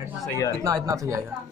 सही आ इतना इतना सही आएगा।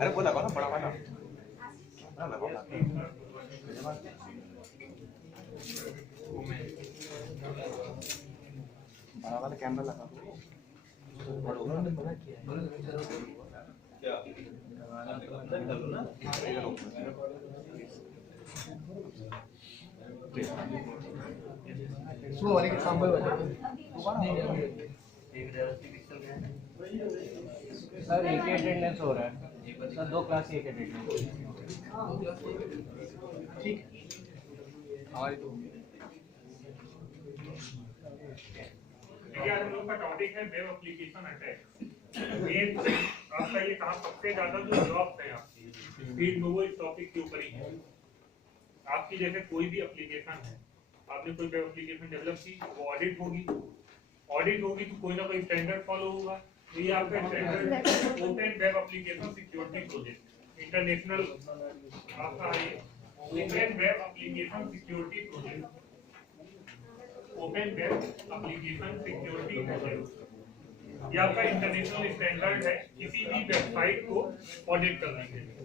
अरे वो लगाओ ना बड़ा वाला, लगाओ ना। बड़ा वाला कैमरा लगा क्या वो वाले के सामने सर एक ही अटेंडेंस हो रहा है सर, 2 क्लास एक अटेंडेंस। ठीक हमारी तो आज हम लोग का टॉपिक है वेब एप्लीकेशन अटैक। मेन आपका ये कहा सबसे ज्यादा जो जॉब्स है आपकी फील्ड में वो इस टॉपिक के ऊपर ही है। आपकी जैसे कोई भी एप्लीकेशन है, आपने कोई वेब एप्लीकेशन डेवलप की, वो ऑडिट होगी तो कोई ना कोई स्टैंडर्ड फॉलो होगा। तो ये आपका standard open web application security project international आपका है। Open web application security project, open web application security project, ये आपका इंटरनेशनल स्टैंडर्ड है किसी भी वेबसाइट को ऑडिट करने के लिए।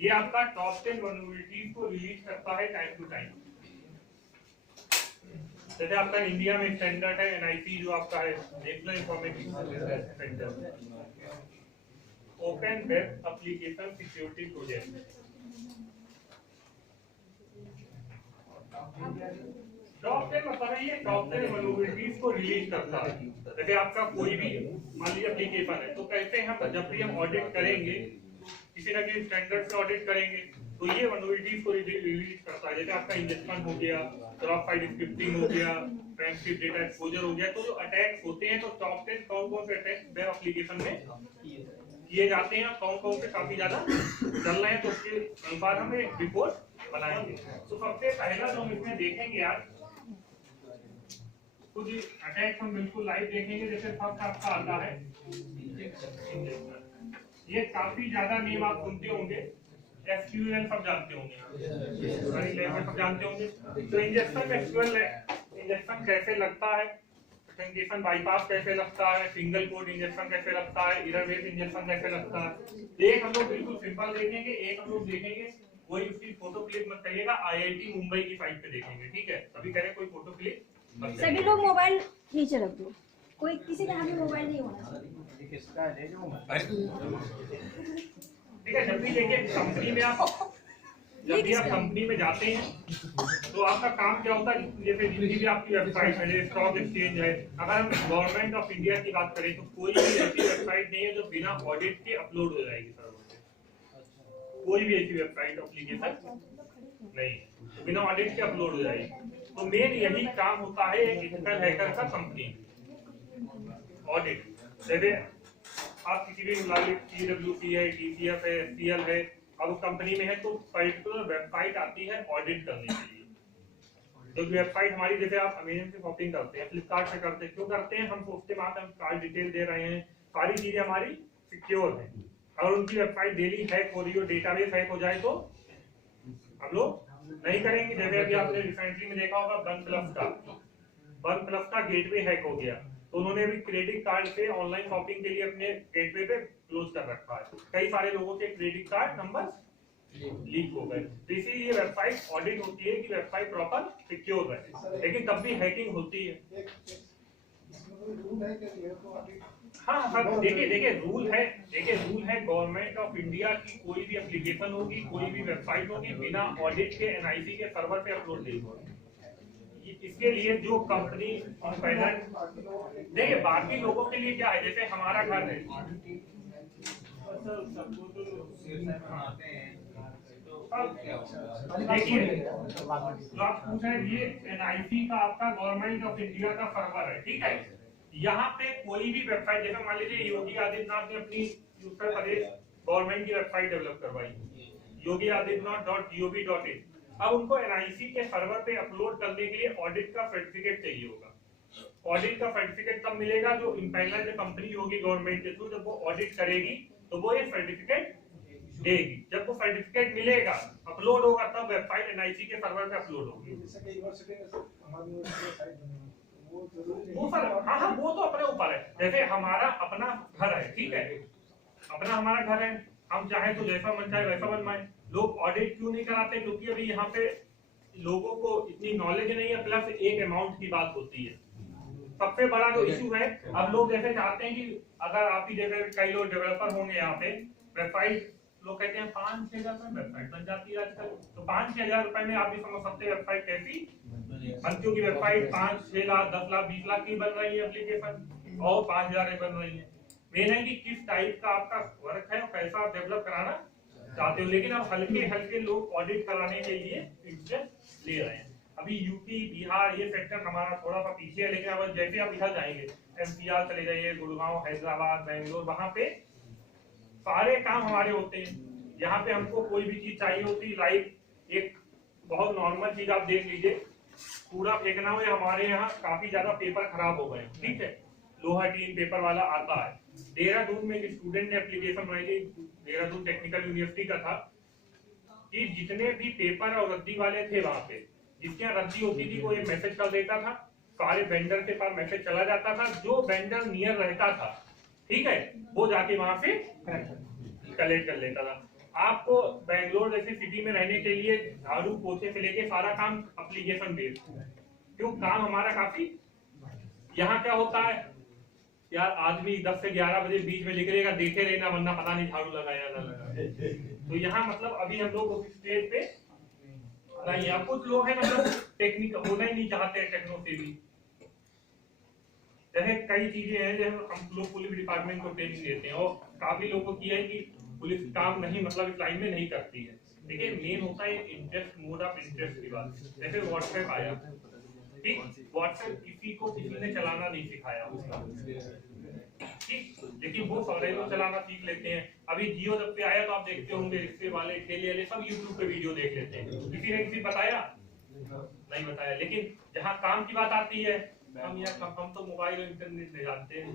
ये आपका टॉप 10 वल्नरेबिलिटीज को रिलीज करता है टाइम टू टाइम। जैसे आपका इंडिया में स्टैंडर्ड है एनआईसी जो आपका है national informatics centre, open web application security project. Top 10 मतलब है ये टॉप 10 वल्नरेबिलिटीज को रिलीज करता है। जैसे आपका कोई भी मान लीजिए एप्लीकेशन है, तो कैसे हम जब भी हम ऑडिट करेंगे किसी ना किसी स्टैंडर्ड से ऑडिट करेंगे तो ये वल्नरेबिलिटीज को रिलीज करता है। जैसे आपका इंजेक्शन हो गया, क्रॉस साइट स्क्रिप्टिंग हो गया, ट्रांसक्रिप्ट डेटा एक्सपोजर हो गया। तो जो अटैक्स होते हैं तो टॉप 10 कौन से अटैक वेब एप्लीकेशन में किए जाते हैं, कौन से काफी ज्यादा चल रहे हैं, तो उसके अनुसार हम एक रिपोर्ट बनाएंगे। तो सबसे पहला जो हम इसमें देखेंगे आज कुछ अटैक हम बिल्कुल लाइव देखेंगे। जैसे फर्स्ट आपका आता है इंजेक्शन, ये काफी ज्यादा नेम आप सुनते होंगे, एसक्यूएल सब जानते होंगे, सब जानते होंगे। तो इंजेक्शन कैसे लगता है, ऑथेंटिकेशन बाईपास कैसे लगता है, सिंगल कोड इंजेक्शन कैसे लगता है, एरर बेस्ड इंजेक्शन कैसे लगता है। एक हम लोग बिल्कुल सिंपल देखेंगे, एक हम लोग देखेंगे कोई उसकी फोटो क्लिक मत करिएगा, आईआईटी मुंबई की साइट पे देखेंगे, ठीक है। अभी करें कोई फोटो क्लिक। सभी लोग मोबाइल नीचे रख दो, कोई किसी के हाथ में मोबाइल नहीं होना चाहिए। ठीक है। जब भी देखिए कंपनी में आप कंपनी में जाते हैं तो आपका काम क्या होता है, जैसे जितनी भी आपकी वेबसाइट है, स्टॉक एक्सचेंज है, अगर हम गवर्नमेंट ऑफ इंडिया की बात करें तो कोई भी ऐसी वेबसाइट नहीं है जो बिना ऑडिट के अपलोड हो जाएगी सर्वर पे। कोई भी ऐसी वेबसाइट एप्लीकेशन नहीं बिना ऑडिट के अपलोड हो जाएगी। तो मेन यही काम होता है एक इथिकल हैकर का कंपनी ऑडिट। जैसे आप किसी भी PwC है, TCS है, SCL है, अब उस कंपनी में है तो पर्टिकुलर वेबसाइट आती है ऑडिट करने के लिए। जो वेबसाइट हमारी, जैसे आप अमेजन से शॉपिंग करते हैं, फ्लिपकार्ट से करते हैं, क्यों करते हैं? हम सोचते हैं हम कार्ड डिटेल दे रहे हैं, सारी चीजें हमारी सिक्योर है। अगर उनकी वेबसाइट डेली हैक हो रही हो, डेटाबेस हैक हो जाए तो हम लोग नहीं करेंगे। जैसे अभी आपने रिसेंटली में देखा होगा वन प्लस का गेटवे हैक हो गया, तो उन्होंने भी क्रेडिट कार्ड से ऑनलाइन शॉपिंग के लिए अपने गेटवे पे क्लोज कर रखा है। कई सारे लोगों के क्रेडिट कार्ड नंबर लीक हो गए। तो इसीलिए वेबसाइट ऑडिट होती है कि वेबसाइट प्रॉपर सिक्योर रहे, लेकिन तब भी हैकिंग होती है। हाँ सर, देखिए रूल है गवर्नमेंट ऑफ इंडिया की कोई भी एप्लीकेशन होगी, कोई भी वेबसाइट होगी, बिना ऑडिट के NIC के सर्वर पे अपलोड नहीं होगी। इसके लिए जो कंपनी पहले देखिए, बाकी लोगों के लिए क्या है, जैसे हमारा घर है, देखिए तो आप पूछ रहे हैं, ये NIC का आपका गवर्नमेंट ऑफ इंडिया का सर्वर है, ठीक है। यहाँ पे कोई भी वेबसाइट, जैसे मान लीजिए योगी आदित्यनाथ ने अपनी उत्तर प्रदेश गवर्नमेंट की वेबसाइट डेवलप करवाई, योगी आदित्यनाथ.gov.in। अब उनको NIC के सर्वर पे अपलोड करने के लिए ऑडिट का सर्टिफिकेट चाहिए होगा। ऑडिट का सर्टिफिकेट तब मिलेगा जो इम्पैनल्ड कंपनी होगी गवर्नमेंट के थ्रू, जब वो ऑडिट करेगी तो वो ये सर्टिफिकेट देगी। जब वो सर्टिफिकेट मिलेगा, अपलोड होगा, तब वेबसाइट NIC के सर्वर पे अपलोड होगी। वो सर हाँ, वो तो अपने ऊपर है। जैसे हमारा अपना घर है, ठीक है, अपना हमारा घर है, हम चाहे तो जैसा मन चाहे वैसा बनवाए। लोग ऑडिट क्यों नहीं कराते? क्योंकि अभी यहाँ पे लोगों को इतनी नॉलेज नहीं है, प्लस एक अमाउंट की बात होती है। सबसे बड़ा जो इशू है, अब लोग जैसे चाहते हैं कि अगर आप ही जैसे कई लोग डेवलपर होंगे यहाँ पे, वेबसाइट लोग कहते हैं 5-6 हजार में वेबसाइट बन जाती है आजकल। तो 5-6 हजार रुपए में आप भी समझ सकते हैं वेबसाइट कैसी बच्चों की वेबसाइट 5-6 लाख 10 लाख 20 लाख की बन रही है एप्लीकेशन, और 5,000 में बन रही है। मेन है कि किस टाइप का आपका वर्क है और कैसा आप डेवलप कराना चाहते हो। लेकिन अब हल्के लोग ऑडिट कराने के लिए इंटरेस्ट ले रहे हैं। अभी यूपी, बिहार ये सेक्टर हमारा थोड़ा सा पीछे है, लेकिन अब जैसे आप इधर जाएंगे, MPR चले जाइए, गुड़गांव, हैदराबाद, बेंगलोर, वहां पे सारे काम हमारे होते हैं। यहाँ पे हमको कोई भी चीज चाहिए होती, लाइक एक बहुत नॉर्मल चीज आप देख लीजिए, कूड़ा फेंकना हो, हमारे यहाँ काफी ज्यादा पेपर खराब हो गए, ठीक है, लोहा टीन पेपर वाला आता है। देहरादून में एक स्टूडेंट ने एप्लीकेशन बनाई थी, देहरादून टेक्निकल यूनिवर्सिटी का था, कि जितने भी पेपर और रद्दी वाले थे वहां पे, जिसके यहाँ रद्दी होती थी वो एक मैसेज कर देता था, सारे वेंडर के पास मैसेज चला जाता था, जो वेंडर नियर रहता था, ठीक है, वो जाके वहां से कलेक्ट कर लेता था। आपको बेंगलोर जैसी सिटी में रहने के लिए झाड़ू पोछे से लेके सारा काम एप्लीकेशन बेस्ड है। क्यों? काम हमारा काफी, यहाँ क्या होता है यार, आदमी 10 से 11 बजे बीच में निकलेगा, देखे रहना, वरना पता नहीं झाड़ू लगाया ना लगा। तो यहाँ मतलब अभी हम लोग उस स्टेज पे नहीं है। कुछ लोग हैं मतलब टेक्निक होना ही नहीं चाहते टेक्नो से भी, जैसे कई चीजें हैं जैसे हम लोग पुलिस डिपार्टमेंट को ट्रेनिंग देते हैं, और काफी लोगों की है कि पुलिस काम नहीं मतलब इस लाइन में नहीं करती है। देखिए मेन होता है इंटरेस्ट, मोड ऑफ इंटरेस्ट की बात। जैसे व्हाट्सएप आया, ठीक, व्हाट्सएप किसी को किसी ने चलाना नहीं सिखाया उसका, ठीक, लेकिन वो सारे लोग चलाना सीख लेते हैं। अभी जियो जब से आया तो आप देखते होंगे, रिक्शे वाले, ठेले वाले सब यूट्यूब पे वीडियो देख लेते हैं। किसी ने किसी बताया नहीं बताया। लेकिन जहाँ काम की बात आती है, हम तो मोबाइल और इंटरनेट ले जाते हैं।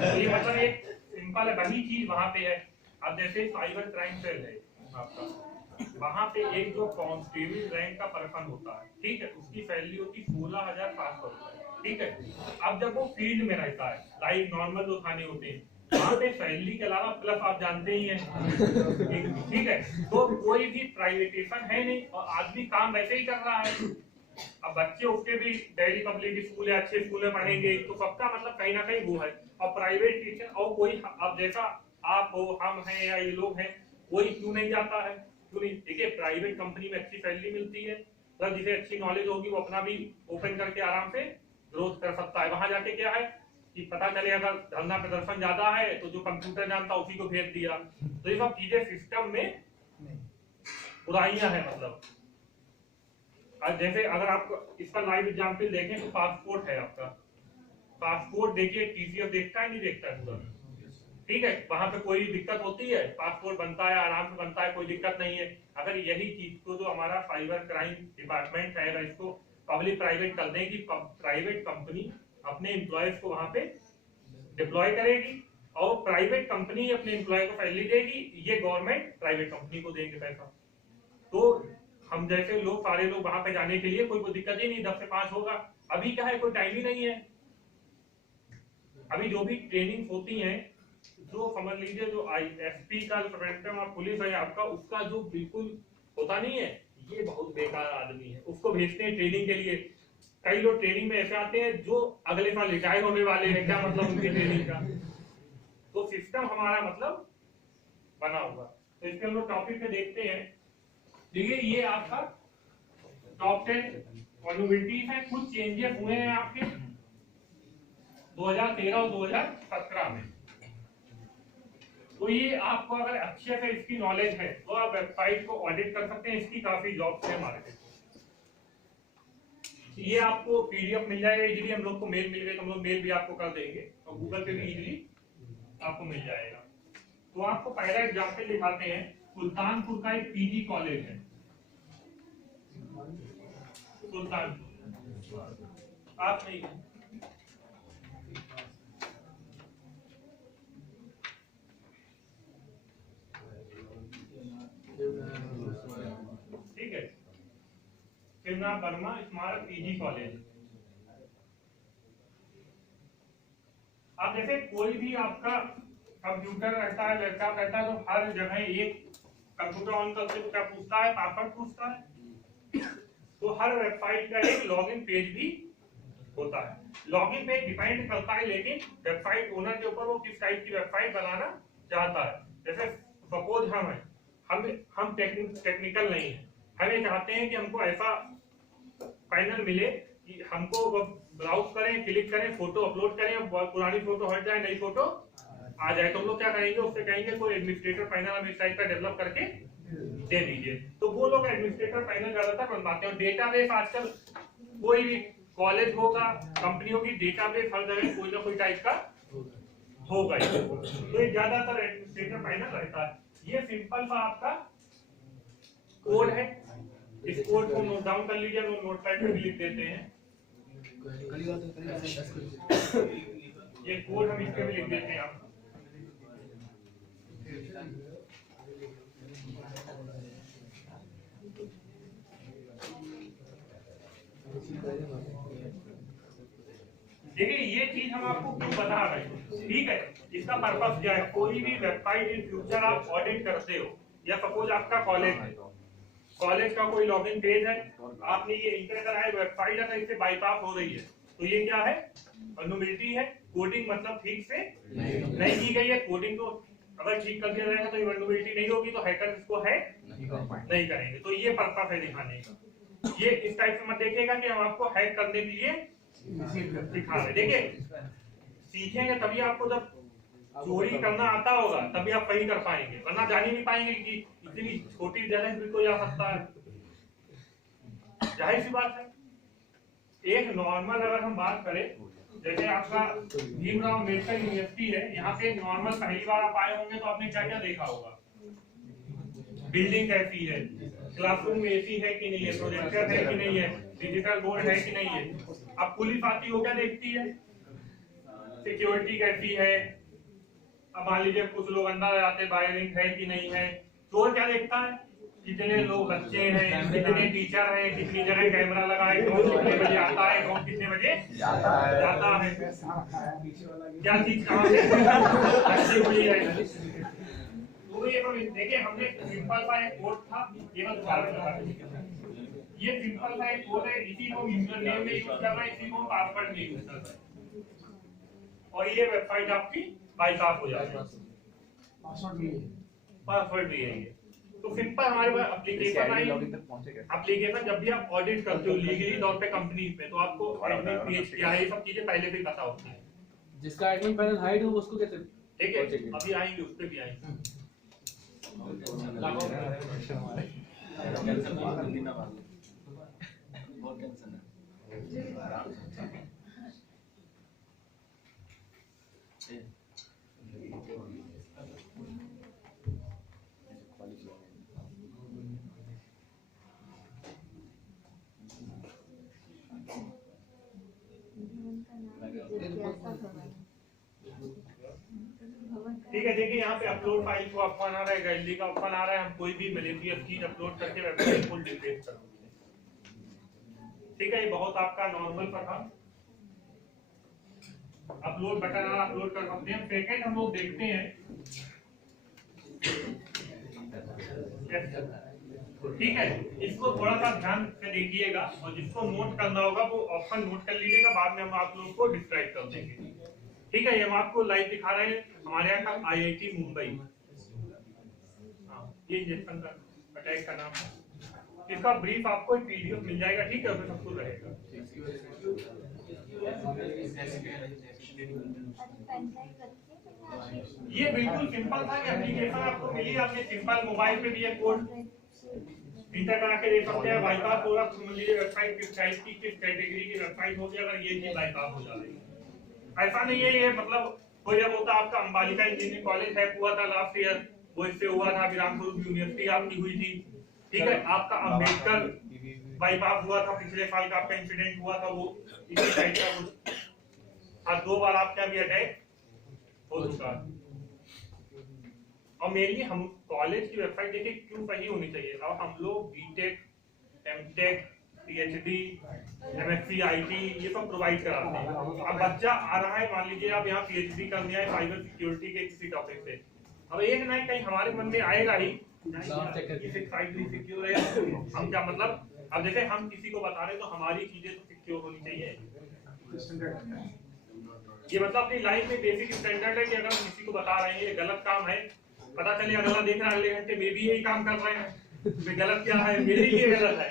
तो ये मतलब एक सिंपल है, वही चीज वहाँ पे है। अब जैसे साइबर क्राइम सेल है आपका, वहाँ पे एक जो कांस्टेबल रैंक का पर्सन होता है, ठीक है, उसकी सैलरी होती 16,700 रुपए, ठीक है। अब जब वो फील्ड में रहता है, लाइक नॉर्मल जो थाने होते हैं, वहाँ पे सैलरी के अलावा प्लस आप जानते ही हैं, ठीक है, तो कोई भी प्राइवेटेशन है नहीं और आदमी काम वैसे ही कर रहा है। अब बच्चे उसके भी दिल्ली पब्लिक स्कूल या अच्छे स्कूल में पढ़ेंगे, तो सबका मतलब कहीं ना कहीं वो है। और प्राइवेट टीचर और कोई, अब जैसा आप हो, हम हैं या ये लोग हैं, कोई क्यों नहीं जाता है? क्यों नहीं? देखिए प्राइवेट कंपनी में अच्छी सैलरी मिलती है, प्लस जिसे अच्छी नॉलेज होगी वो अपना भी ओपन करके आराम से ग्रोथ कर सकता है। वहां जाके क्या है कि पता चले अगर धरना प्रदर्शन ज्यादा है तो जो कंप्यूटर जानता उसी को भेज दिया। तो ये सब चीजें सिस्टम में बुराइयां हैं। मतलब आज जैसे अगर आप इसका लाइव एग्जाम्पल देखें तो पासपोर्ट है आपका, पासपोर्ट देखिए टीसीएस देखता है नहीं देखता है पूरा, ठीक है, वहां पे कोई दिक्कत होती है, पासपोर्ट बनता है आराम से बनता है, कोई दिक्कत नहीं है। अगर यही चीज को जो हमारा साइबर क्राइम डिपार्टमेंट है अगर इसको पब्लिक प्राइवेट कर दें कि प्राइवेट कंपनी अपने एम्प्लॉयज को वहां पे डिप्लॉय करेगी और प्राइवेट कंपनी अपने एम्प्लॉय को सैलरी देगी, ये गवर्नमेंट प्राइवेट कंपनी को देंगे पैसा, तो हम जैसे लोग सारे लोग वहां पे जाने के लिए कोई दिक्कत ही नहीं, 10 से 5 होगा। अभी क्या है, कोई टाइम ही नहीं है। अभी जो भी ट्रेनिंग होती है, जो समझ लीजिए जो एसपी का पुलिस है आपका, उसका जो बिल्कुल होता नहीं है, ये बहुत बेकार आदमी है, उसको भेजते हैं ट्रेनिंग के लिए। कई लोग ट्रेनिंग में ऐसे आते हैं जो अगले साल रिटायर होने वाले हैं, क्या मतलब उनकी ट्रेनिंग का। तो सिस्टम हमारा मतलब बना हुआ। तो इसके हम लोग टॉपिक पे देखते हैं। देखिए ये आपका टॉप 10 वल्नरेबिलिटीज है, कुछ चेंजेस हुए हैं आपके 2013 और 2017 में। तो ये आपको अगर अच्छे से इसकी नॉलेज है तो आप वेबसाइट को ऑडिट कर सकते हैं, इसकी काफी जॉब्स है मार्केट। ये आपको पीडीएफ मिल जाएगा इजीली, हम लोग को मेल मिल गई तो हम लोग मेल भी आपको कर देंगे और गूगल पे भी इजीली आपको मिल जाएगा। तो आपको पहला एग्जाम्पल दिखाते हैं, सुल्तानपुर का एक पीजी कॉलेज है, सुल्तानपुर आप नहीं ठीक है, शिवनाथ वर्मा स्मारक पीजी कॉलेज। अब जैसे कोई भी आपका कंप्यूटर रहता है, लैपटॉप रहता है, तो हर जगह एक कंप्यूटर ऑन करते तो क्या पूछता है, पासवर्ड पूछता है। तो हर वेबसाइट का एक लॉगिन पेज भी होता है। लॉगिन पेज डिपेंड करता है लेकिन वेबसाइट ओनर के ऊपर, वो किस टाइप की वेबसाइट बनाना चाहता है। जैसे सपोज हम टेक्निकल नहीं है, हमें चाहते हैं कि हमको ऐसा पैनल मिले कि हमको ब्राउज करें, क्लिक करें, फोटो अपलोड करें, पुरानी फोटो हट जाए, नई फोटो आ जाए, तो हम लोग क्या करेंगे, उससे कहेंगे कोई एडमिनिस्ट्रेटर पैनल हम इस टाइप का डेवलप करके दे दीजिए। तो वो लोग एडमिनिस्ट्रेटर पैनल ज्यादातर बनवाते हैं। डेटाबेस आजकल कोई भी कॉलेज होगा, कंपनी होगी, डेटाबेस हर जगह कोई ना कोई टाइप का होगा ही। तो ये ज्यादातर एडमिनिस्ट्रेटर पैनल रहता है। ये सिंपल सा आपका कोड है, इस कोड को नोट डाउन कर लीजिए, नोटपैड पे भी लिख देते हैं। ये कोड हम इसके भी लिख देते हैं आप। देखिए ये चीज हम आपको क्यों बता रहे हैं, ठीक है, इसका पर्पस क्या है। कोई भी वेबसाइट इन फ्यूचर आप ऑडिट करते हो, या सपोज आपका कॉलेज है, कॉलेज का कोई लॉगिन पेज है, आपने ये इंटर करा है, वेबसाइट अगर इससे बाईपास हो रही है तो ये क्या है, वल्नरेबिलिटी है। कोडिंग मतलब ठीक से नहीं की गई है, कोडिंग को अगर ठीक कर दिया जाएगा तो ये वल्नरेबिलिटी नहीं होगी, तो हैकर इसको हैक नहीं करेंगे। तो ये पर्पस है दिखाने का। ये इस टाइप से मत देखिएगा कि हम आपको हैक करने के लिए दिखा रहे। देखिए सीखेंगे तभी आपको, जब चोरी करना आता होगा तभी आप सही कर पाएंगे, वरना जान ही नहीं पाएंगे कि इतनी छोटी जगह भी कोई आ सकता है। जाहिर सी बात है। एक नॉर्मल अगर हम बात करें, जैसे आपका भीमराव अम्बेडकर यूनिवर्सिटी है, यहाँ पे नॉर्मल पहली बार आप आए होंगे तो आपने क्या क्या देखा होगा, बिल्डिंग कैसी है, क्लासरूम में एसी है कि नहीं है, प्रोजेक्टर है कि नहीं है, डिजिटल बोर्ड है कि नहीं है। अब पुलिस आती हो क्या देखती है, सिक्योरिटी कैसी है। अब मान लीजिए कुछ लोग अंदर आते, वायरिंग है कि नहीं है। चोर क्या देखता है, कितने लोग बच्चे हैं, कितने टीचर हैं, कितनी जगह कैमरा लगा है, कौन कितने बजे आता है, कौन कितने बजे जाता है, क्या चीज कहाँ अच्छी हुई है। तो ये देखिए हमने सिंपल सा एक कोड था, ये मैं दोबारा बता दूं। ये सिंपल सा एक कोड है, इसी को यूजर नेम में यूज करना है, इसी को पासवर्ड में यूज करना है, और ये वेबसाइट आपकी बाईपास हो जाएगी। पासवर्ड भी है ये। तो सिंपल हमारे पास एप्लीकेशन आई। एप्लीकेशन जब भी आप ऑडिट करते हो लीगली तौर पे कंपनी पे, तो आपको एडमिन पेज क्या है, ये सब चीजें पहले से ही पता होती है। जिसका एडमिन पैनल हाइड हो उसको कैसे, ठीक है, अभी आएंगे उस पे भी आएंगे। बहुत टेंशन ठीक है, देखिए यहाँ पे अपलोड फाइल को ऑप्शन आ रहा है, गैलरी का ऑप्शन आ रहा है। हम कोई भी मैलिशियस चीज अपलोड करके वेबसाइट को डिलीट कर देंगे। ठीक है, ये बहुत आपका नॉर्मल पर था। अपलोड बटन अपलोड कर सकते हैं। सेकंड हम लोग देखते हैं, ठीक है, इसको थोड़ा सा ध्यान से देखिएगा और जिसको नोट करना होगा वो ऑप्शन नोट कर लीजिएगा। बाद में हम आप लोगों को डिस्क्राइब कर देंगे। ठीक है, ये हम आपको लाइव दिखा रहे हैं हमारे यहाँ का IIT मुंबई। ये इंजेक्शन का अटैक का नाम है। इसका ब्रीफ आपको PDF मिल जाएगा। ठीक है, उसमें सब कुछ रहेगा। ये बिल्कुल सिंपल था। एप्लीकेशन आपको मिली, आपने सिंपल मोबाइल पे भी ये कोड इंटर करा के दे सकते हैं। बाईपास होगा तो समझ लीजिए वेबसाइट किस टाइप की, किस कैटेगरी की वेबसाइट होगी, अगर ये चीज बाईपास हो जाएगी। ऐसा नहीं है, ये मतलब कोई जब होता आपका अंबालिका इंजीनियरिंग कॉलेज है हुआ था लास्ट ईयर, वो इससे हुआ था। विरामपुर यूनिवर्सिटी आपकी हुई थी। ठीक है, आपका अम्बेडकर बाईपास हुआ था पिछले साल का, आपका इंसिडेंट हुआ था, वो इसी टाइप का कुछ। और 2 बार आपका भी अटैक हो चुका है। और मेनली हम कॉलेज की वेबसाइट देखिए क्यों सही होनी चाहिए। अब हम लोग BTech, MTech, PhD, MSc, IT ये सब प्रोवाइड कराते हैं। अब बच्चा आ रहा है, मान लीजिए आप यहाँ PhD करने आए साइबर सिक्योरिटी के किसी टॉपिक पे। अब एक ना कहीं हमारे मन में आएगा ही सिक्योर है, हम क्या मतलब। अब जैसे हम किसी को बता रहे तो हमारी चीजें तो सिक्योर होनी चाहिए। ये मतलब अपनी लाइफ में बेसिक स्टैंडर्ड है कि अगर हम किसी को बता रहे हैं ये गलत काम है, पता चले अगला देख रहा है अगले घंटे में भी यही काम कर रहे हैं, गलत क्या है, मेरे लिए गलत है।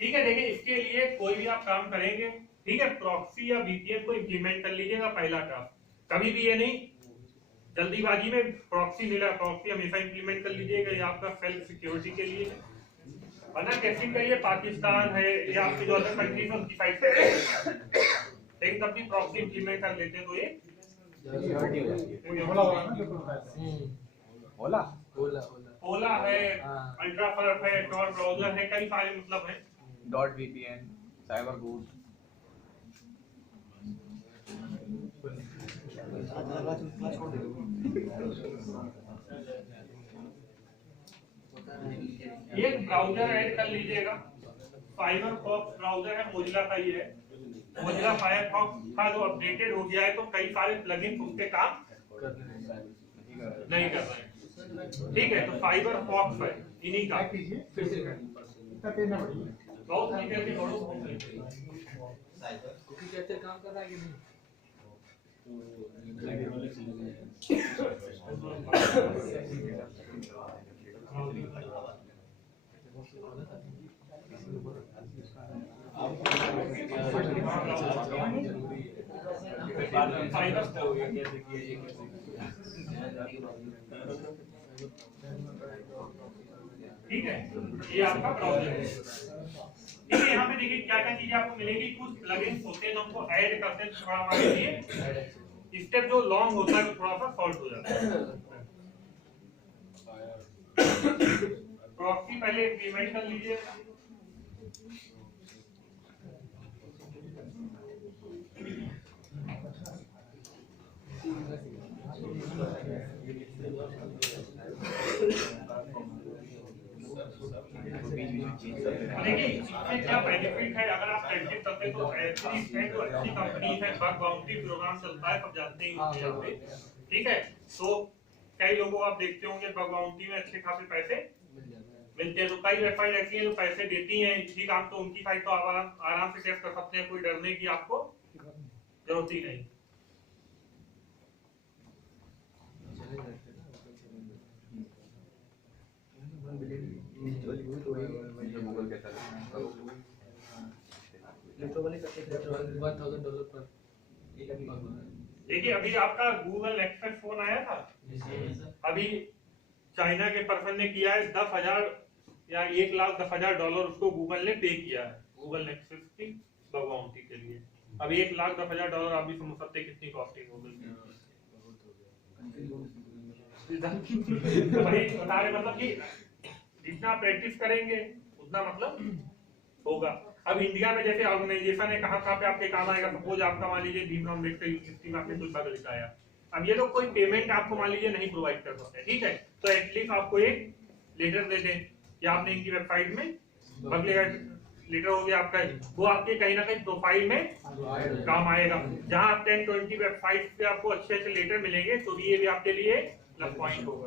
ठीक है, देखिए इसके लिए कोई भी आप काम करेंगे, ठीक है, प्रॉक्सी या VPN को इंप्लीमेंट कर लीजिएगा पहला काम। कभी भी ये नहीं जल्दीबाजी में प्रॉक्सी मिला, प्रॉक्सी हमेशा इंप्लीमेंट कर लीजिएगा। ये आपका सेल्फ सिक्योरिटी के लिए है। वरना टेस्टिंग करिए, पाकिस्तान है या आपकी जो अदर कंट्रीज है उनकी साइड से, लेकिन तब भी प्रॉक्सी इंप्लीमेंट कर लेते हैं तो ये ओला है, अल्ट्राफर्फ है, टॉर ब्राउजर है, कई सारे मतलब है। .VPN, CyberGood। एक ब्राउजर ऐड कर लीजिएगा, फायरफॉक्स ब्राउजर है, मोजिला का ही है। मोजिला फायरफॉक्स का जो अपडेटेड हो गया है तो कई सारे प्लगइन्स उस पे काम नहीं कर रहे हैं। ठीक है, तो फायरफॉक्स है इन्हीं का। बहुत तरीके से कुकी कैसे काम कर रहा है कि नहीं? ठीक है, ये आपका ब्राउजर है। ठीक है, यहाँ पे देखिए क्या क्या चीजें आपको मिलेगी। कुछ प्लगइन्स होते हैं जो हमको ऐड करते हैं थोड़ा हमारे लिए स्टेप जो लॉन्ग होता है वो थोड़ा सा शॉर्ट हो जाता है। प्रॉक्सी पहले इंप्लीमेंट कर लीजिए। देखिए इससे क्या बेनिफिट है, अगर आप फ्रेंडशिप करते तो अच्छी कंपनी है, बग बाउंड्री प्रोग्राम चलता है, सब जानते हैं। ठीक है, तो कई लोगों को आप देखते होंगे बग बाउंड्री में अच्छे खासे पैसे मिलते हैं। तो कई वेबसाइट ऐसी हैं जो पैसे देती हैं इसी काम, तो उनकी साइट तो आप आराम से टेस्ट कर सकते हैं, कोई डरने की आपको जरूरत ही नहीं। $1,000 पर देखिए अभी आपका गूगल नेक्सस फोन आया था, अभी चाइना के पर्सन ने किया है 10,000 या $1,10,000 उसको गूगल ने पे किया है गूगल नेक्सस की बग बाउंटी के लिए। अब $1,10,000 आप भी समझ सकते हैं कितनी कॉस्टिंग हो गई। वही बता रहे मतलब कि जितना प्रैक्टिस करेंगे उतना मतलब होगा। अब इंडिया में जैसे ऑर्गेनाइजेशन है कहाँ पे आपके काम आएगा। सपोज आपका मान लीजिए भीमराव अम्बेडकर यूनिवर्सिटी में आपने कोई बग दिखाया, अब ये लोग कोई पेमेंट आपको मान लीजिए नहीं प्रोवाइड कर सकते, ठीक है, तो एटलीस्ट आपको एक लेटर दे दें कि आपने इनकी वेबसाइट में बग लेटर हो गया आपका, वो आपके कहीं ना कहीं प्रोफाइल में काम आएगा। जहां आप 10-20 वेबसाइट पे आपको अच्छे अच्छे लेटर मिलेंगे तो ये भी आपके लिए प्लस पॉइंट होगा।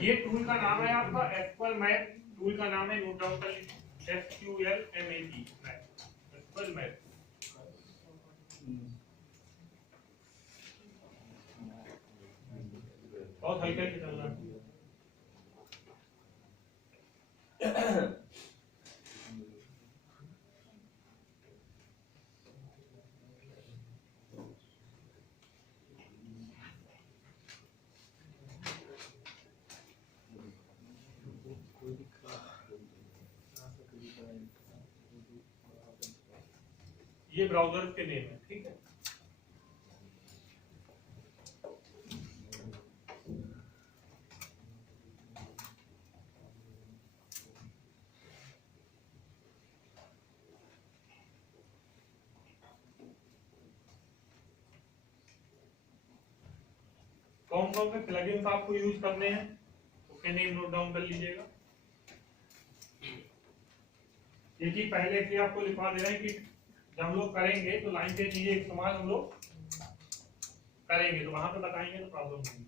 ये टूल का नाम है आपका एप्पल मैप। टूल का नाम है, नोट डाउन कर लीजिए, SQLMAP एप्पल मैप। बहुत हल्का चल रहा है। ये ब्राउजर के नेम है, ठीक है। कौन कौन से प्लगइन्स आपको यूज करने हैं उसके नेम नोट डाउन कर लीजिएगा। ये चीज पहले से आपको लिखवा दे रहे हैं कि जब हम लोग करेंगे तो लाइन से चीजें इस्तेमाल हम लोग करेंगे तो वहां पे बताएंगे तो प्रॉब्लम नहीं।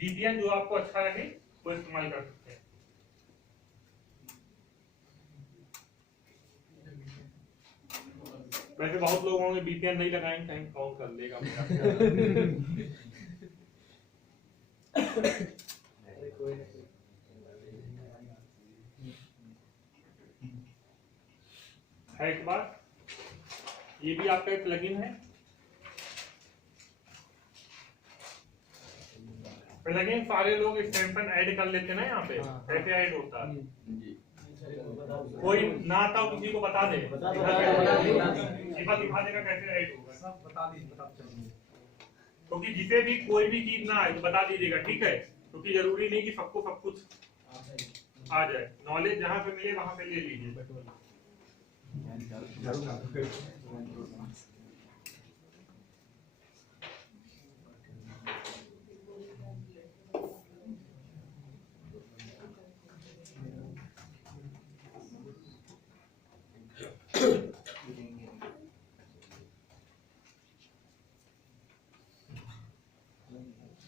VPN जो आपको अच्छा लगे वो इस्तेमाल कर सकते हैं। वैसे बहुत लोग होंगे VPN नहीं लगाएंगे, कहीं काउंट कर लेगा है। एक बार ये भी आपका एक प्लगइन है। प्लगइन सारे लोग एक्सटेंशन ऐड कर लेते हैं ना, यहाँ पे कैसे ऐड होता है कोई ना आता हो किसी को बता दे, दिखा देगा कैसे ऐड होगा, क्योंकि जिसे भी कोई भी चीज ना आए तो बता दीजिएगा, ठीक है, क्योंकि जरूरी नहीं कि सबको सब कुछ आ जाए। नॉलेज जहाँ पे मिले वहां पे ले लीजिए।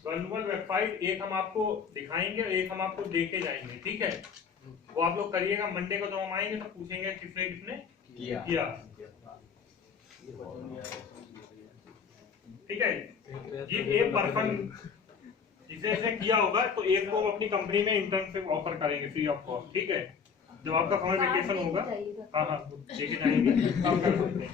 वल्नरेबल वेबसाइट एक हम आपको दिखाएंगे, एक हम आपको देके जाएंगे, ठीक है। वो आप लोग करिएगा। मंडे को जब हम आएंगे तो पूछेंगे किसने किसने किया। ठीक है, ये एक पर्सन जिसने इसे किया होगा तो एक को अपनी कंपनी में इंटर्नशिप ऑफर करेंगे फ्री ऑफ कॉस्ट, ठीक है। जब आपका समर वेकेशन होगा, हाँ हाँ लेके जाएंगे, काम कर सकते हैं।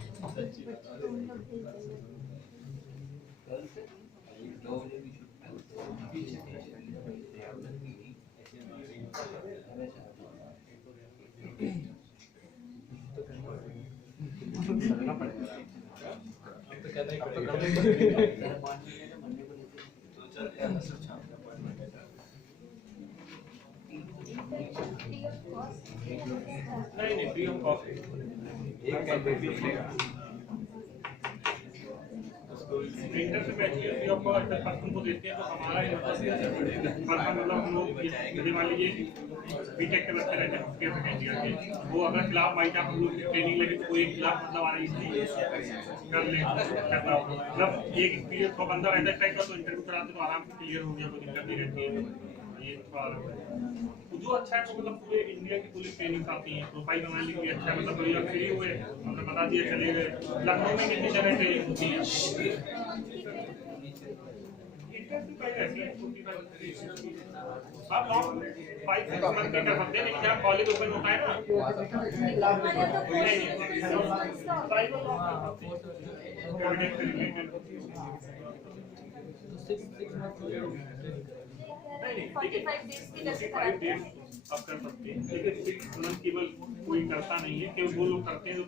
नहीं free of cost internship free of cost person को देते हैं। तो हमारा मतलब हम लोग मान लीजिए बीटेक के बच्चे रहते हैं उसके सेकेंड ईयर के, वो अगर क्लास बाई चांस हम लोग ट्रेनिंग लगे तो एक क्लास मतलब आ रही कर ले, मतलब एक एक्सपीरियंस को बंदा रहता है टाइप का, तो इंटरव्यू कराते तो आराम से क्लियर हो गया, कोई दिक्कत नहीं रहती है। ये जो अच्छा है तो मतलब पूरे इंडिया की पूरी ट्रेनिंग आती है। प्रोफाइल बनाने के लिए अच्छा है, मतलब कोई फ्री हुए हमने बता दिया चले गए। लखनऊ में कितनी जगह ट्रेनिंग होती है, आप लॉन्ग 5-6 मंथ के कर सकते हैं, लेकिन जहाँ कॉलेज ओपन होता है ना 6 months हो गए नहीं 45 days की जैसे 45 डेज आप कर सकते हैं, लेकिन 6 मंथ केवल कोई करता नहीं है, केवल वो लोग करते हैं जो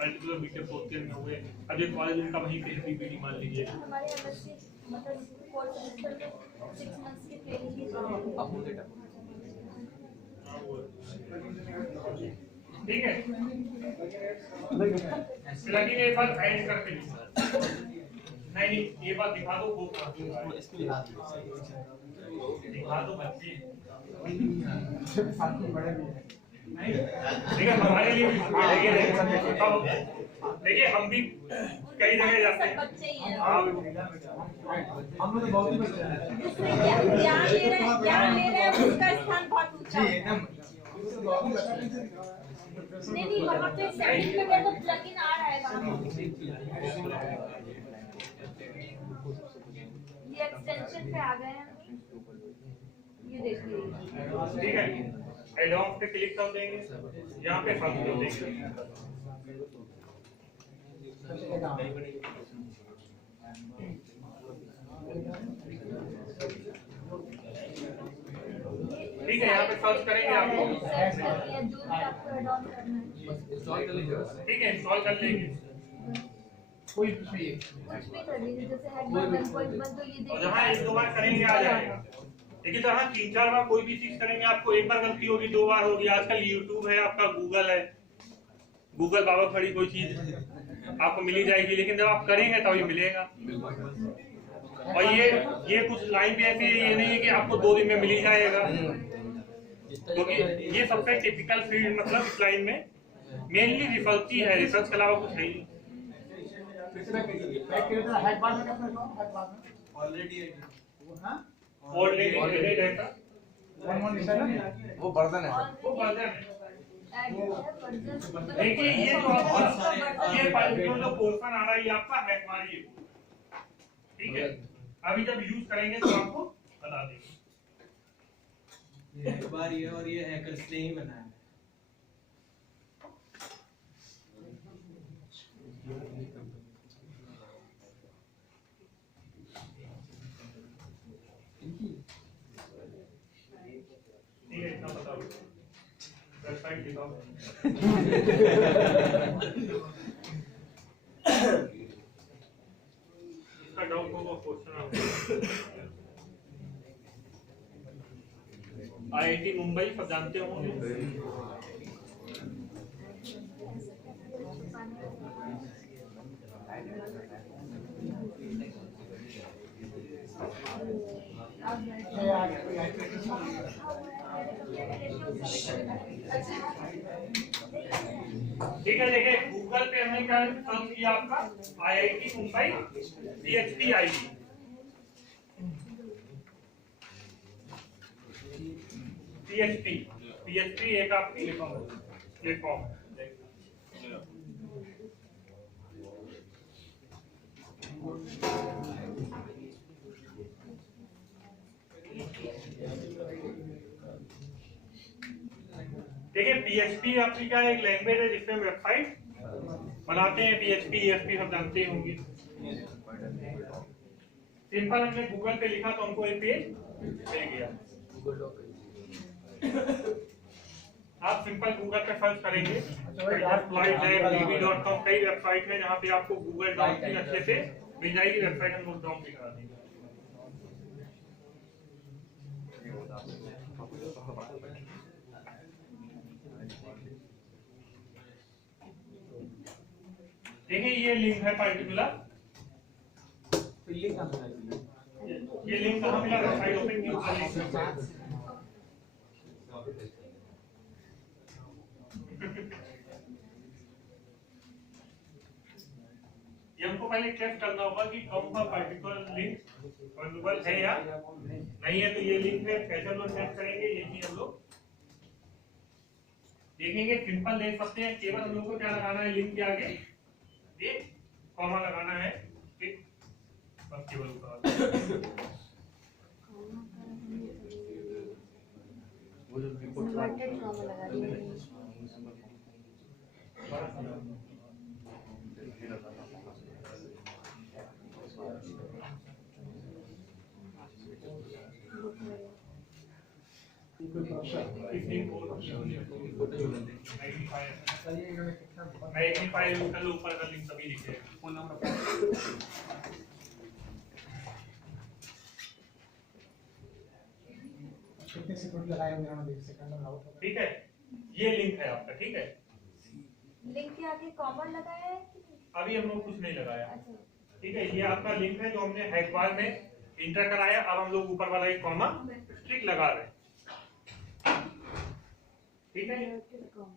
पर्टिकुलर बीटेक फोर्थ ईयर में हुए। अब जो कॉलेज उनका वहीं पे बीपीडी मान लीजिए। हमारे एमएससी मतलब 4 सेमेस्टर में 6 मंथ्स की ट्रेनिंग की ठीक है, लेकिन एक बात ऐड करके नहीं ये बात दिखा दो, वो दिखा दो बच्चे नहीं, देखिए हमारे लिए भी देखिए हम भी कई जगह जाते हैं, बच्चे ही हैं। हाँ हम लोग तो बहुत ही बच्चे हैं। जिसमें ज्ञान ले रहे हैं उसका स्थान बहुत ऊंचा है। नहीं वहाँ पे सर्टिफिकेट का प्लगइन आ रहा है वहाँ पे। ये एक्सटेंशन पे आ गए हैं, ये देखिए। ठीक है, एडवांस पे क्लिक कर देंगे, यहाँ पे सर्च कर देंगे। ठीक है, यहाँ पे सर्च करेंगे आपको, सर्च कर लिया जो भी आपको ऐड ऑन करना है। इंस्टॉल कर लीजिए बस। ठीक है इंस्टॉल कर लेंगे। कोई कुछ भी कुछ भी कर लीजिए, जैसे हैक 1.1 तो ये और देखिए। जहाँ एक दो बार करेंगे आ जाएगा, लेकिन जहाँ 3-4 बार कोई भी चीज करेंगे आपको एक बार गलती होगी, 2 बार होगी। आजकल यूट्यूब है, आपका गूगल है, गूगल बाबा खड़ी कोई चीज आपको मिली जाएगी, लेकिन जब आप करेंगे तभी मिलेगा। और ये कुछ लाइन भी ऐसी है, ये नहीं है कि आपको 2 दिन में मिल ही जाएगा, क्योंकि ये सबसे टिपिकल फील्ड मतलब इस लाइन में मेनली रिसर्च ही है, रिसर्च के अलावा कुछ है ही नहीं। ऑलरेडी है था वो वर्जन है। वो वर्जन है। देखिए देखिए ये जो आपका ये पर्टिकुलर जो पोर्शन आ रहा है ये आपका हैकमारी है, ठीक है। अभी जब यूज करेंगे तो आपको बता देंगे। ये एक बार ये और ये हैकर्स ने ही बनाया है। ठीक है, इतना बताओ, वेबसाइट दिखाओ। इसका डाउट होगा, क्वेश्चन होगा। आईआईटी मुंबई सब जानते होंगे। ठीक है, देखिए गूगल पे हमने क्या सर्च किया आपका IIT Mumbai PHP ID, PHP एक आपकी प्लेटफॉर्म है। देखिए पीएचपी आपकी क्या एक लैंग्वेज है जिसमें वेबसाइट बनाते हैं, पीएचपी ईएसपी सब जानते होंगे। सिंपल हमने गूगल पे लिखा तो हमको एक पेज मिल गया। गूगल डॉक आप सिंपल गूगल पे सर्च करेंगे, flightlab.com कई वेबसाइट है जहाँ पे आपको गूगल डॉक की अच्छे से मिल जाएगी। वेबसाइट हम लोग डाउन भी करा देंगे। देखिए ये लिंक है पर्टिकुलर, ये लिंक कहाँ मिला, वेबसाइट ओपन की ये हमको पहले चेक करना होगा कि कौन सा पर्टिकुलर लिंक अवेलेबल है या नहीं है। तो ये लिंक है, कैसे हम लोग चेक करेंगे ये चीज हम लोग देखेंगे। सिंपल देख सकते हैं, केवल हम लोग को क्या लगाना है लिंक के आगे ये कॉमा लगाना है, ठीक, बस केवल वो जो रिपोर्ट इन्वर्टेड कॉमा लगा दीजिए। फाइल कल ऊपर का लिंक सभी लिखे फोन नंबर कितने सेकंड लगाए होंगे हम देख सेकंड में आउट होगा। ठीक है, ये लिंक है आपका। ठीक है, लिंक के आगे कॉमा लगाया है कि नहीं? अभी हम लोग कुछ नहीं लगाया। अच्छा ठीक है, ये आपका लिंक है जो हमने हैश बार में इंटर कराया। अब हम लोग ऊपर वाला एक कॉमा स्ट्रिक लगा रहे हैं। ठीक है, इन्वर्टेड कॉमा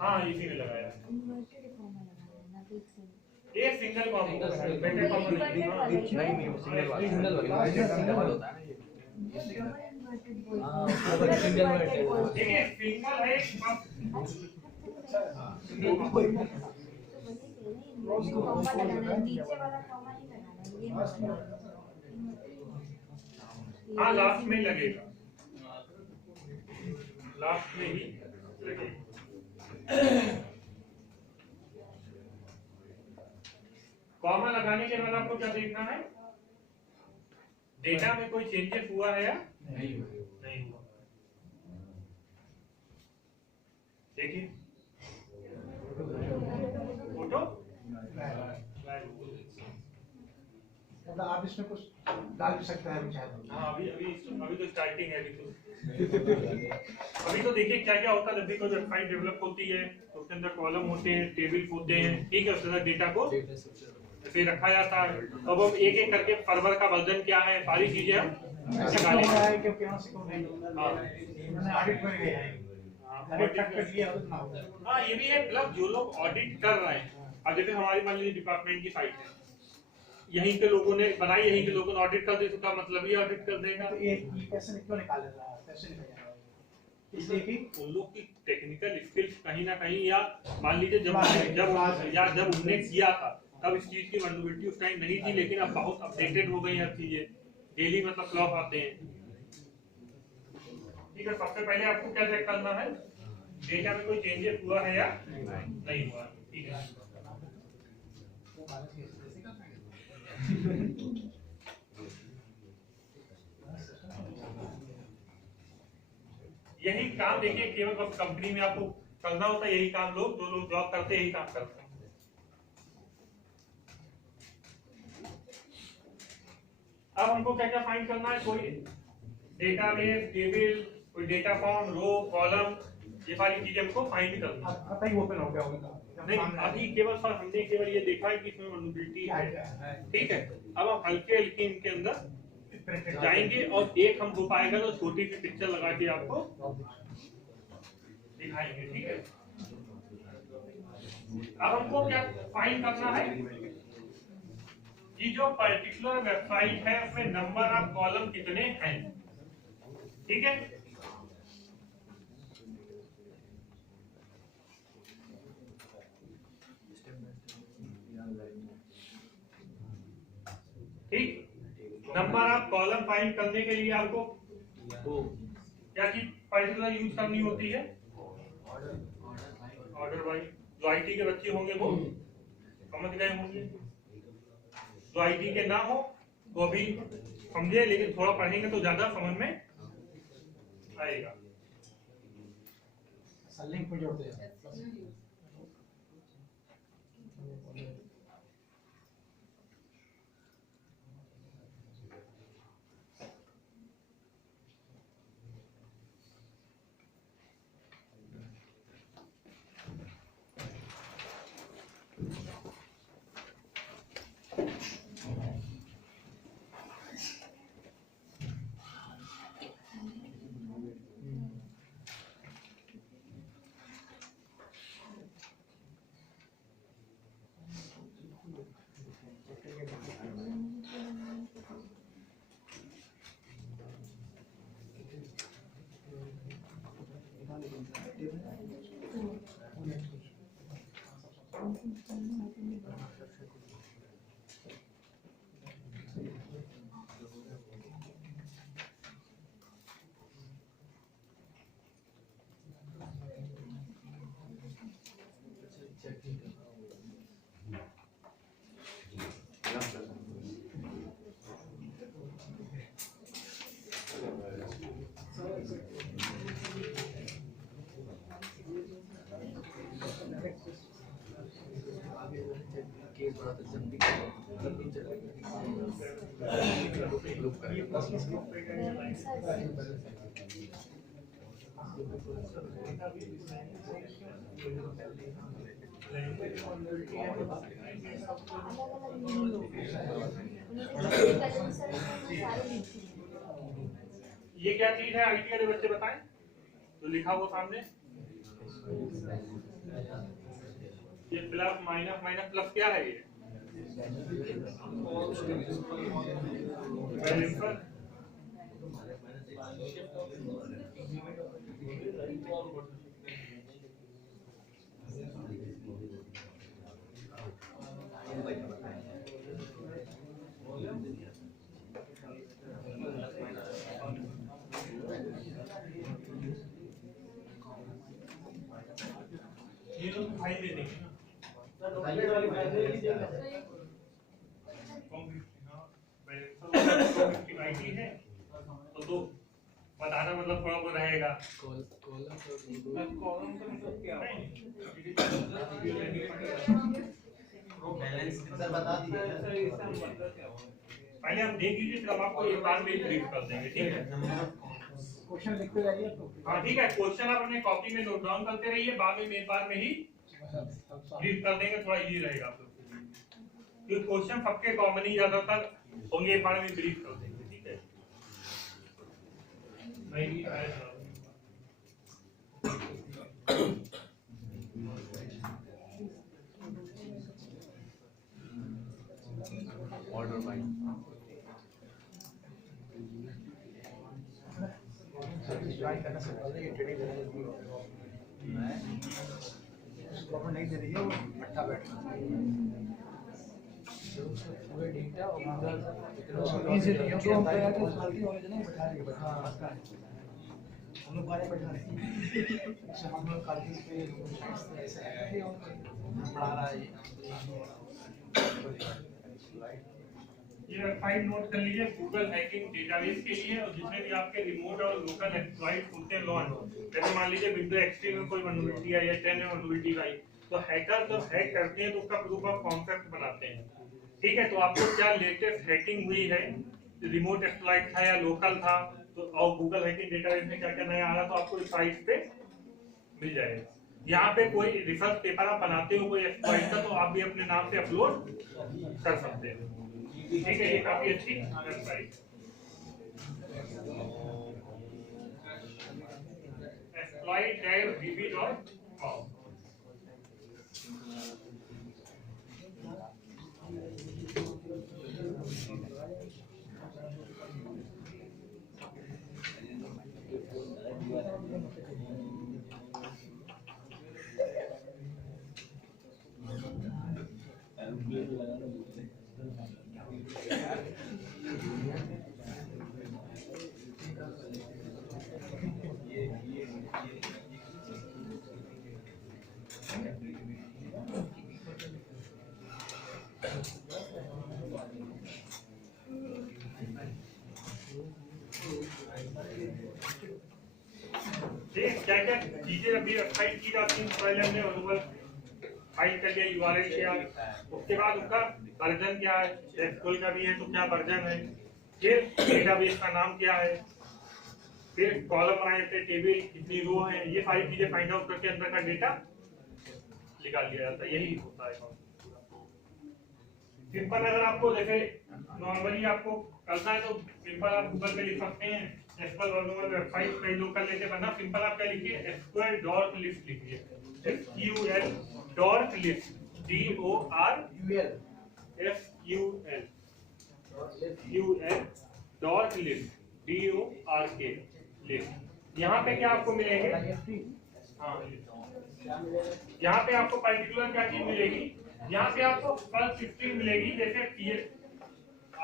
हाँ इसी में लगाया। इन्वर्टेड कॉमा लगाना है ना देख से एक सिंगल कॉमा Single बेटे कॉमा inverted नहीं। हाँ, वाला सिंगल वाला डबल होता है ना ये इन्वर्टेड बोल हाँ, डबल सिंगल वर्ड है। देखिए सिंगल है सिंगल कॉमा। इन्वर्टेड कॉमा लगाना है, नीचे वाला कॉमा नहीं लगाना है, ये मत लगाना। हाँ लास्ट में ही लगेगा, लास्ट में ही लगेगा। कॉमा लगाने के बाद आपको क्या देखना है, डेटा में कोई चेंजेस हुआ है या नहीं नहीं हुआ। देखिए फोटो मतलब आप इसमें कुछ डाल भी सकते हैं अभी चाहे तो। हाँ अभी तो स्टार्टिंग है। अभी तो देखिए क्या क्या होता है जब भी कोई वेबसाइट डेवलप होती है तो उसके अंदर कॉलम होते हैं, टेबल होते हैं। ठीक है, उसके अंदर डेटा को ऐसे रखा जाता है। अब हम एक एक करके सर्वर का वर्जन क्या है, सारी चीजें हम निकालेंगे। क्योंकि यहाँ से क्यों नहीं हाँ मैंने ऑडिट कर लिया है, ऑडिट कर लिया है ना। हाँ ये भी है, प्लस जो लोग ऑडिट कर रहे हैं, अब जैसे हमारी मान लीजिए डिपार्टमेंट की साइट है, यहीं के लोगों ने बनाई, यहीं के लोगों ने ऑडिट कर दी, तो क्या मतलब ये ऑडिट कर देगा। तो ये कैसे क्यों निकाल रहा है, कैसे निकल जा रहा है, इसलिए कि उन लोग की टेक्निकल स्किल्स कहीं ना कहीं, या मान लीजिए जब उनने किया था तब इस चीज की वल्नरेबिलिटी उस टाइम नहीं थी, लेकिन अब बहुत अपडेटेड हो गई हर चीजें, डेली मतलब फ्लॉप आते हैं। ठीक है, सबसे पहले आपको क्या चेक करना है, डेटा में कोई चेंजेस हुआ है या नहीं हुआ। ठीक है, यही काम देखिए केवल बस कंपनी में आपको करना होता है, यही काम लोग जो लोग जॉब करते हैं यही काम करते हैं। अब हमको क्या क्या फाइंड करना है, कोई डेटाबेस, टेबल, कोई डेटा फॉर्म, रो, कॉलम, ये सारी चीजें हमको फाइंड करना है। आता ही ओपन हो गया होगा। नहीं अभी केवल सर हमने केवल ये देखा है कि इसमें वल्नरेबिलिटी है। ठीक है, अब हम हल्के हल्के इनके अंदर जाएंगे और एक हम हो पाएगा तो छोटी सी पिक्चर लगा के आपको दिखाएंगे। ठीक है, अब हमको क्या फाइंड करना है कि जो पर्टिकुलर वेबसाइट है उसमें नंबर ऑफ कॉलम कितने हैं। ठीक है, ठीक, नंबर ऑफ कॉलम फाइंड करने के लिए आपको क्या चीज पर्टिकुलर यूज करनी होती है, ऑर्डर वाइज। जो आईटी के बच्चे होंगे वो समझ गए होंगे, जो आईटी के ना हो तो अभी समझे, लेकिन थोड़ा पढ़ेंगे तो ज्यादा समझ में आएगा। लिंक को जोड़ते हैं। ये क्या चीज है आईटी वाले बच्चे बताएं तो लिखा वो सामने ये प्लस माइनस माइनस प्लस क्या है ये बैलेंसर ये लोग फाइल दे देंगे ना आईटी है तो बताना मतलब थोड़ा बहुत रहेगा सर बता दीजिए पहले हम देख लीजिए फिर हम आपको एक बार में ब्रीफ कर देंगे ठीक है क्वेश्चन लिखते जाइए तो हाँ ठीक है क्वेश्चन आप अपने कॉपी में नोट डाउन करते रहिए बाद में एक बार में ही ब्रीफ कर देंगे थोड़ा इजी रहेगा आप लोग के लिए क्योंकि क्वेश्चन सबके कॉमन ही ज्यादातर होंगे एक बार में ब्रीफ कर देंगे ठीक है नहीं ऑर्डर बाय ज्वाइन करने से पहले ये ट्रेनिंग मैं उसको नहीं दे रही है वो बैठा बैठा पूरे डेटा और इजीली जो हम तैयार कर गलती होने से नहीं बैठा रही बैठा पक्का है हम लोग बारे बैठा रहे जैसे हम लोग कॉलेज पे ऐसे पढ़ा रहा है ये वेबसाइट नोट कर लीजिए गूगल हैकिंग डेटाबेस के लिए और जितने भी आपके रिमोट और लोकल एक्सप्लॉइट होते हैं लॉन्च जैसे मान लीजिए विंडो एक्सपी में कोई वल्नरेबिलिटी आई या 10 में वल्नरेबिलिटी आई तो हैकर जब हैक करते हैं तो उसका प्रूफ ऑफ कॉन्सेप्ट बनाते हैं ठीक है तो आपको क्या लेटेस्ट हैकिंग हुई है रिमोट एक्सप्लॉइट था या लोकल था तो और गूगल हैकिंग डेटाबेस में क्या क्या नया आ रहा तो आपको इस साइट पे मिल जाएगा यहाँ पे कोई रिसर्च पेपर आप बनाते हो कोई एक्सप्लॉइट का तो आप भी अपने नाम से अपलोड कर सकते हैं ठीक है ये काफी अच्छी वेबसाइट exploit-db.com क्या क्या चीजें अभी वेबसाइट की जाती हैं पहले हमने अनुभव फाइल कर लिया यूआरएल किया उसके बाद उसका वर्जन क्या है एसक्यूएल का भी है तो क्या वर्जन है फिर डेटाबेस का नाम क्या है फिर कॉलम बनाए थे टेबल कितनी रो है ये सारी चीजें फाइंड आउट करके अंदर का डेटा निकाल लिया जाता है यही होता है सिंपल अगर आपको जैसे नॉर्मली आपको करना है तो सिंपल आप गूगल पे लिख सकते हैं एसक्यूएल और वेबसाइट कई लोग कर लेते वरना सिंपल आप क्या लिखिए SQL.list लिखिए SQL.list DORK list यहाँ पे क्या आपको मिलेंगे हाँ यहाँ पे आपको पर्टिकुलर क्या चीज मिलेगी यहाँ पे आपको फर्स्ट स्ट्रिंग मिलेगी जैसे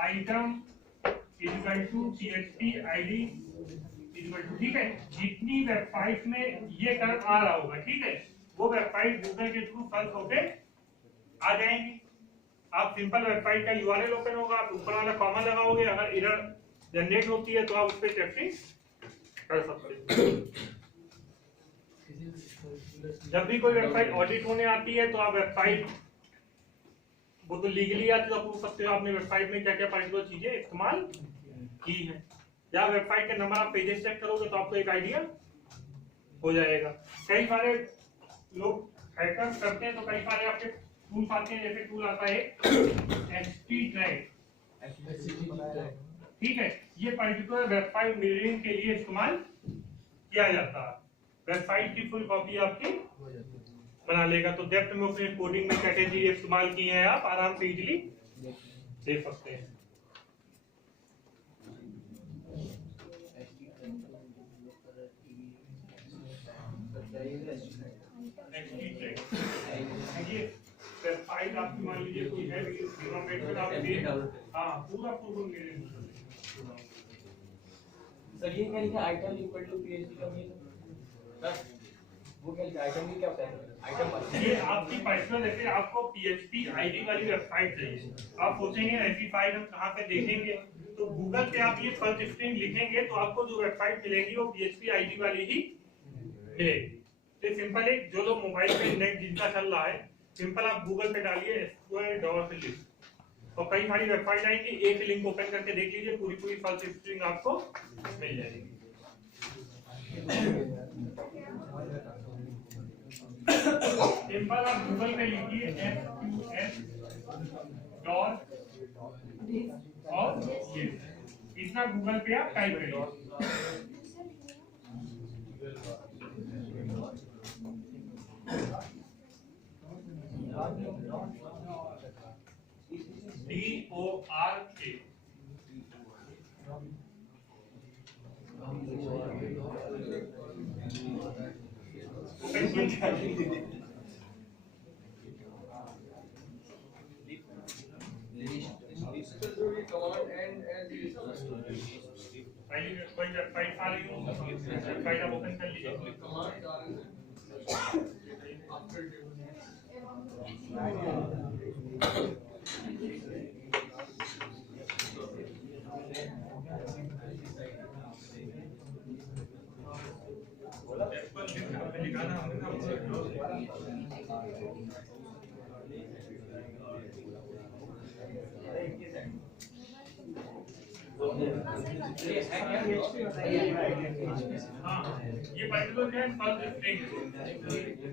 item equal to PHP ID equal to ठीक है जितनी वेबसाइट में ये कर्व आ रहा होगा ठीक है वो वेबसाइट गूगल के थ्रू सर्च होके आ जाएंगी आप सिंपल वेबसाइट का यूआरएल ओपन होगा आप ऊपर वाला कॉमा लगाओगे अगर एरर जनरेट होती है तो आप उस पर टेस्टिंग कर सकते हैं जब भी कोई वेबसाइट ऑडिट होने आती है तो आप वेबसाइट वो तो लीगली आप अप्रूव करते हो आपने वेबसाइट में क्या क्या पर्टिकुलर चीजें इस्तेमाल की है, या वेबसाइट के नंबर आप पेजेस चेक करोगे तो आपको एक आइडिया हो जाएगा। कई सारे लोग हैकर करते हैं तो कई सारे आपके टूल्स आते हैं, जैसे टूल आता है HTTrack, ठीक है, ये पर्टिकुलर वेबसाइट मिररिंग के लिए इस्तेमाल किया जाता है। वेबसाइट की फुल कॉपी आपकी बना लेगा। तो डेप्थ में अपने कोडिंग में स्ट्रेटेजी इस्तेमाल की है, आप आराम से इजीली देख सकते हैं। वेबसाइट आपकी मान लीजिए कोई है, हाँ पूरा मिररिंग। सर ये क्या लिखा आइटम इक्वल टू पीएचडी का मीन सर वो क्या लिखा आइटम क्या होता है आइटम ये आपकी पर्सनल जैसे आपको PHP आईडी वाली वेबसाइट चाहिए, आप सोचेंगे ऐसी फाइल हम कहाँ पे देखेंगे, तो गूगल पे आप ये सर्च स्ट्रिंग लिखेंगे तो आपको जो वेबसाइट मिलेगी वो PHP आईडी वाली ही मिलेगी। तो सिंपल एक जो लोग मोबाइल पे नेट जिनका चल रहा है, सिंपल आप गूगल पे डालिए SQL.list और कई सारी वेबसाइट आएंगी, एक लिंक ओपन करके देख लीजिए, पूरी पूरी सर्च स्ट्रिंग आपको मिल जाएगी। सिंपल आप गूगल पे लिखिए SQS डॉट और इतना गूगल पे आप टाइप करिए। DORK पहले कोई वेबसाइट आ रही हो, वेबसाइट आप ओपन कर लीजिए। हाँ ये पर्टिकुलर है